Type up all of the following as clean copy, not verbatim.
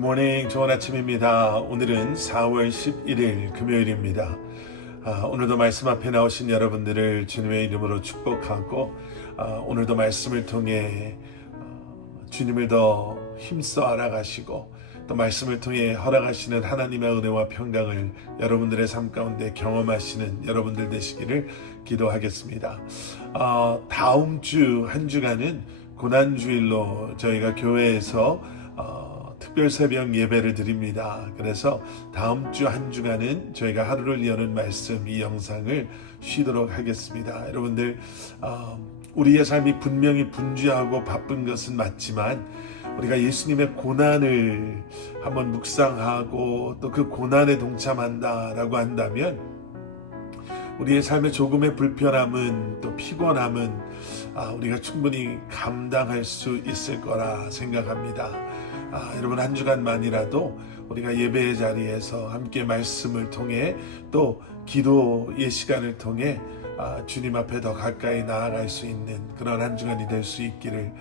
굿모닝, 좋은 아침입니다. 오늘은 4월 11일 금요일입니다. 오늘도 말씀 앞에 나오신 여러분들을 주님의 이름으로 축복하고 오늘도 말씀을 통해 주님을 더 힘써 알아가시고 또 말씀을 통해 허락하시는 하나님의 은혜와 평강을 여러분들의 삶 가운데 경험하시는 여러분들 되시기를 기도하겠습니다. 다음 주 한 주간은 고난주일로 저희가 교회에서 특별 새벽 예배를 드립니다. 그래서 다음 주 한 주간은 저희가 하루를 여는 말씀 이 영상을 쉬도록 하겠습니다. 여러분들 우리의 삶이 분명히 분주하고 바쁜 것은 맞지만 우리가 예수님의 고난을 한번 묵상하고 또 그 고난에 동참한다라고 한다면 우리의 삶의 조금의 불편함은 또 피곤함은 우리가 충분히 감당할 수 있을 거라 생각합니다. 여러분 한 주간만이라도 우리가 예배의 자리에서 함께 말씀을 통해 또 기도의 시간을 통해 주님 앞에 더 가까이 나아갈 수 있는 그런 한 주간이 될 수 있기를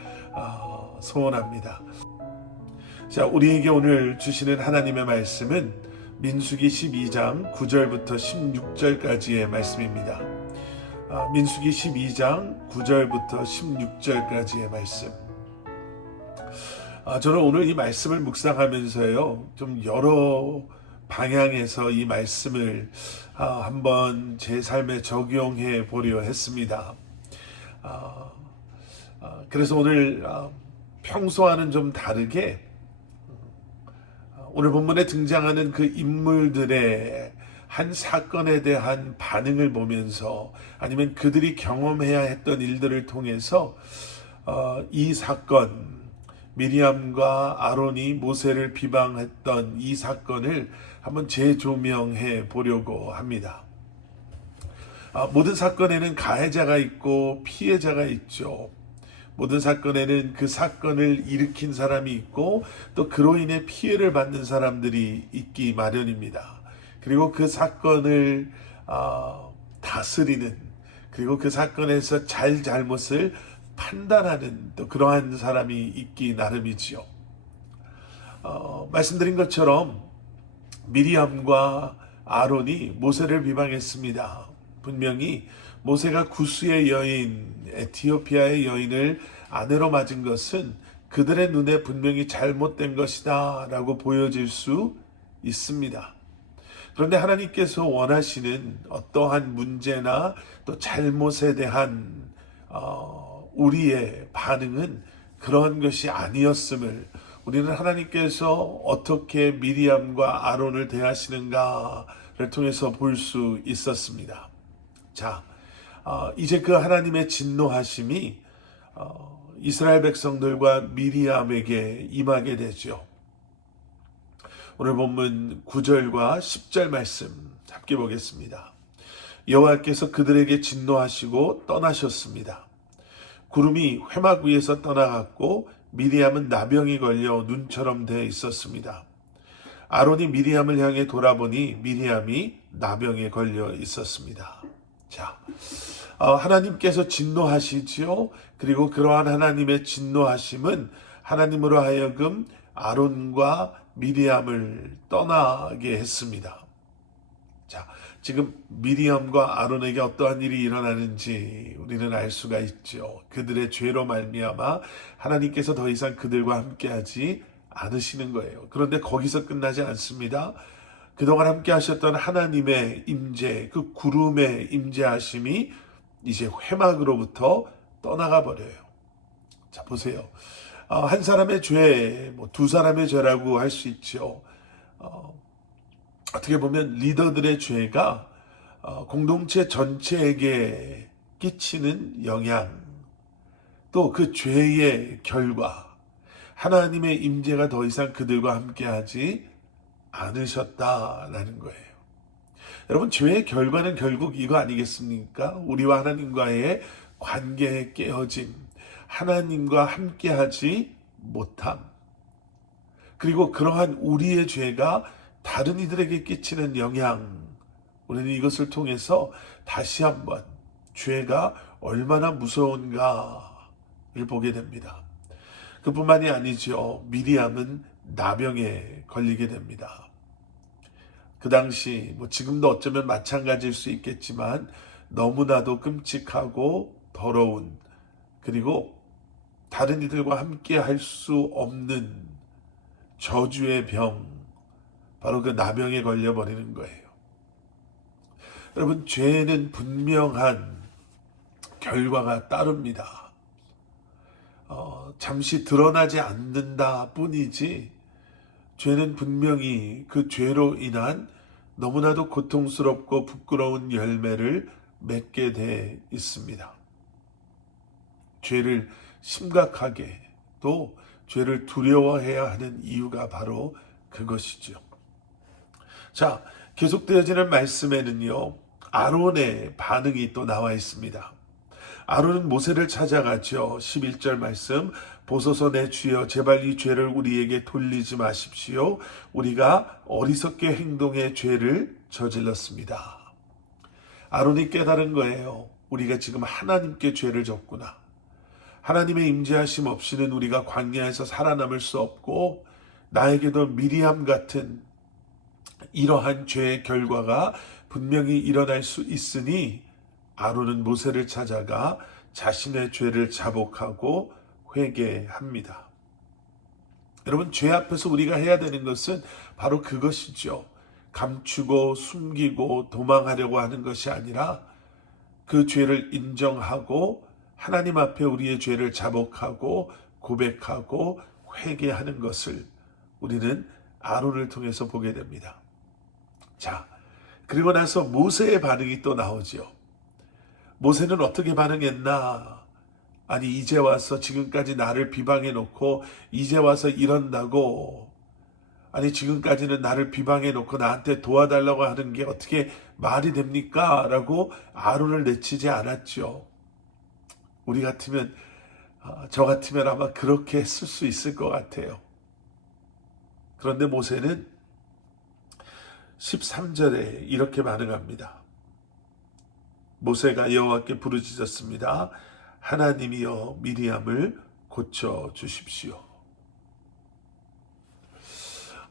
소원합니다. 자, 우리에게 오늘 주시는 하나님의 말씀은 민수기 12장 9절부터 16절까지의 말씀입니다. 민수기 12장 9절부터 16절까지의 말씀. 저는 오늘 이 말씀을 묵상하면서요, 좀 여러 방향에서 이 말씀을 한번 제 삶에 적용해 보려 했습니다. 그래서 오늘 평소와는 좀 다르게 오늘 본문에 등장하는 그 인물들의 한 사건에 대한 반응을 보면서 아니면 그들이 경험해야 했던 일들을 통해서 이 사건, 미리암과 아론이 모세를 비방했던 이 사건을 한번 재조명해 보려고 합니다. 모든 사건에는 가해자가 있고 피해자가 있죠. 모든 사건에는 그 사건을 일으킨 사람이 있고 또 그로 인해 피해를 받는 사람들이 있기 마련입니다. 그리고 그 사건을 다스리는, 그리고 그 사건에서 잘못을 판단하는 또 그러한 사람이 있기 나름이지요. 말씀드린 것처럼 미리암과 아론이 모세를 비방했습니다. 분명히 모세가 구스의 여인, 에티오피아의 여인을 아내로 맞은 것은 그들의 눈에 분명히 잘못된 것이다 라고 보여질 수 있습니다. 그런데 하나님께서 원하시는 어떠한 문제나 또 잘못에 대한 우리의 반응은 그러한 것이 아니었음을 우리는 하나님께서 어떻게 미리암과 아론을 대하시는가를 통해서 볼 수 있었습니다. 자, 이제 그 하나님의 진노하심이 이스라엘 백성들과 미리암에게 임하게 되죠. 오늘 본문 9절과 10절 말씀 함께 보겠습니다. 여호와께서 그들에게 진노하시고 떠나셨습니다. 구름이 회막 위에서 떠나갔고 미리암은 나병이 걸려 눈처럼 되어 있었습니다. 아론이 미리암을 향해 돌아보니 미리암이 나병에 걸려 있었습니다. 자, 하나님께서 진노하시지요. 그리고 그러한 하나님의 진노하심은 하나님으로 하여금 아론과 미리암을 떠나게 했습니다. 자, 지금 미리암과 아론에게 어떠한 일이 일어나는지 우리는 알 수가 있죠. 그들의 죄로 말미암아 하나님께서 더 이상 그들과 함께하지 않으시는 거예요. 그런데 거기서 끝나지 않습니다. 그동안 함께 하셨던 하나님의 임재, 그 구름의 임재하심이 이제 회막으로부터 떠나가 버려요. 자, 보세요. 한 사람의 죄, 두 사람의 죄라고 할 수 있죠. 어떻게 보면 리더들의 죄가 공동체 전체에게 끼치는 영향, 또 그 죄의 결과, 하나님의 임재가 더 이상 그들과 함께하지 않으셨다라는 거예요. 여러분, 죄의 결과는 결국 이거 아니겠습니까? 우리와 하나님과의 관계의 깨어짐, 하나님과 함께하지 못함, 그리고 그러한 우리의 죄가 다른 이들에게 끼치는 영향, 우리는 이것을 통해서 다시 한번 죄가 얼마나 무서운가를 보게 됩니다. 그뿐만이 아니죠. 미리암은 나병에 걸리게 됩니다. 그 당시 지금도 어쩌면 마찬가지일 수 있겠지만 너무나도 끔찍하고 더러운, 그리고 다른 이들과 함께 할 수 없는 저주의 병, 바로 그 나병에 걸려버리는 거예요. 여러분, 죄는 분명한 결과가 따릅니다. 잠시 드러나지 않는다 뿐이지 죄는 분명히 그 죄로 인한 너무나도 고통스럽고 부끄러운 열매를 맺게 돼 있습니다. 죄를 심각하게, 또 죄를 두려워해야 하는 이유가 바로 그것이죠. 자, 계속되어지는 말씀에는요, 아론의 반응이 또 나와 있습니다. 아론은 모세를 찾아가죠. 11절 말씀, 보소서 내 주여, 제발 이 죄를 우리에게 돌리지 마십시오. 우리가 어리석게 행동해 죄를 저질렀습니다. 아론이 깨달은 거예요. 우리가 지금 하나님께 죄를 졌구나. 하나님의 임재하심 없이는 우리가 광야에서 살아남을 수 없고, 나에게도 미리암 같은 이러한 죄의 결과가 분명히 일어날 수 있으니 아론은 모세를 찾아가 자신의 죄를 자복하고 회개합니다. 여러분, 죄 앞에서 우리가 해야 되는 것은 바로 그것이죠. 감추고 숨기고 도망하려고 하는 것이 아니라 그 죄를 인정하고 하나님 앞에 우리의 죄를 자복하고 고백하고 회개하는 것을 우리는 아론을 통해서 보게 됩니다. 자, 그리고 나서 모세의 반응이 또 나오죠. 모세는 어떻게 반응했나? 아니, 이제 와서 지금까지 나를 비방해 놓고 이제 와서 이런다고, 아니 지금까지는 나를 비방해 놓고 나한테 도와달라고 하는 게 어떻게 말이 됩니까? 라고 아론을 내치지 않았죠. 우리 같으면, 저 같으면 아마 그렇게 했을 수 있을 것 같아요. 그런데 모세는 13절에 이렇게 반응합니다. 모세가 여호와께 부르짖었습니다. 하나님이여 미리암을 고쳐 주십시오.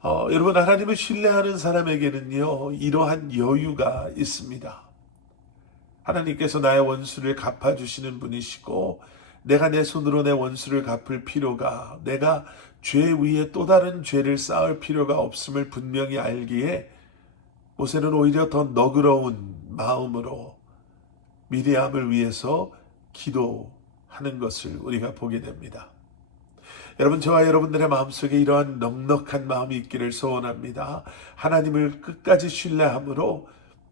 여러분, 하나님을 신뢰하는 사람에게는요, 이러한 여유가 있습니다. 하나님께서 나의 원수를 갚아주시는 분이시고, 내가 내 손으로 내 원수를 갚을 필요가, 내가 죄 위에 또 다른 죄를 쌓을 필요가 없음을 분명히 알기에 모세는 오히려 더 너그러운 마음으로 미리암을 위해서 기도하는 것을 우리가 보게 됩니다. 여러분, 저와 여러분들의 마음속에 이러한 넉넉한 마음이 있기를 소원합니다. 하나님을 끝까지 신뢰함으로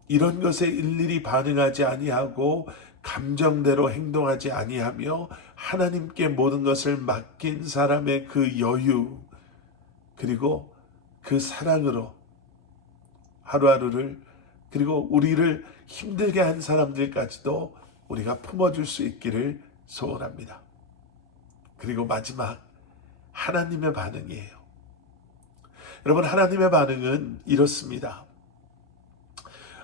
이런 것에 일일이 반응하지 아니하고 감정대로 행동하지 아니하며 하나님께 모든 것을 맡긴 사람의 그 여유, 그리고 그 사랑으로 하루하루를, 그리고 우리를 힘들게 한 사람들까지도 우리가 품어줄 수 있기를 소원합니다. 그리고 마지막, 하나님의 반응이에요. 여러분, 하나님의 반응은 이렇습니다.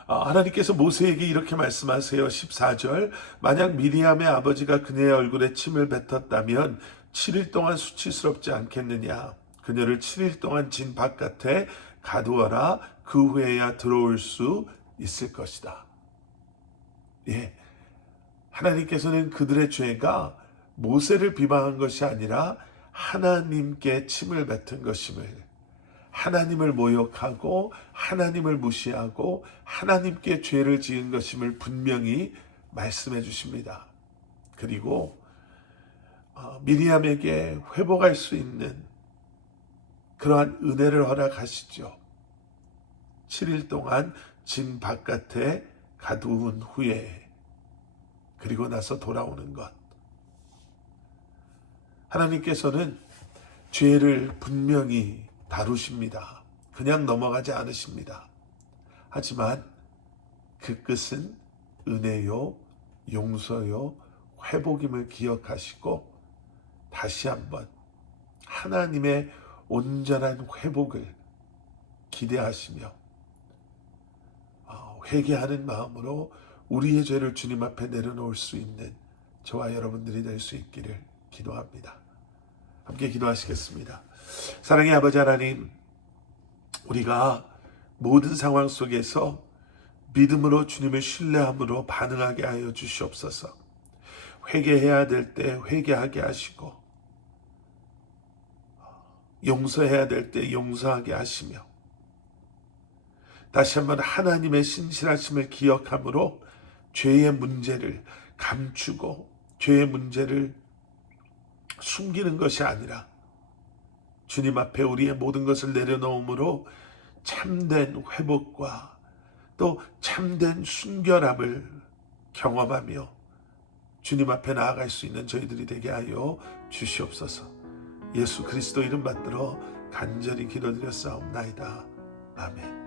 하나님께서 모세에게 이렇게 말씀하세요. 14절, 만약 미리암의 아버지가 그녀의 얼굴에 침을 뱉었다면 7일 동안 수치스럽지 않겠느냐. 그녀를 7일 동안 진 바깥에 가두어라. 그 후에야 들어올 수 있을 것이다. 예, 하나님께서는 그들의 죄가 모세를 비방한 것이 아니라 하나님께 침을 뱉은 것임을, 하나님을 모욕하고 하나님을 무시하고 하나님께 죄를 지은 것임을 분명히 말씀해 주십니다. 그리고 미리암에게 회복할 수 있는 그러한 은혜를 허락하시죠. 7일 동안 진 바깥에 가두은 후에, 그리고 나서 돌아오는 것. 하나님께서는 죄를 분명히 다루십니다. 그냥 넘어가지 않으십니다. 하지만 그 끝은 은혜요, 용서요, 회복임을 기억하시고 다시 한번 하나님의 온전한 회복을 기대하시며 회개하는 마음으로 우리의 죄를 주님 앞에 내려놓을 수 있는 저와 여러분들이 될 수 있기를 기도합니다. 함께 기도하시겠습니다. 사랑의 아버지 하나님, 우리가 모든 상황 속에서 믿음으로 주님을 신뢰함으로 반응하게 하여 주시옵소서. 회개해야 될 때 회개하게 하시고, 용서해야 될 때 용서하게 하시며, 다시 한번 하나님의 신실하심을 기억함으로 죄의 문제를 감추고 죄의 문제를 숨기는 것이 아니라 주님 앞에 우리의 모든 것을 내려놓음으로 참된 회복과 또 참된 순결함을 경험하며 주님 앞에 나아갈 수 있는 저희들이 되게 하여 주시옵소서. 예수 그리스도 이름 받들어 간절히 기도드렸사옵나이다. 아멘.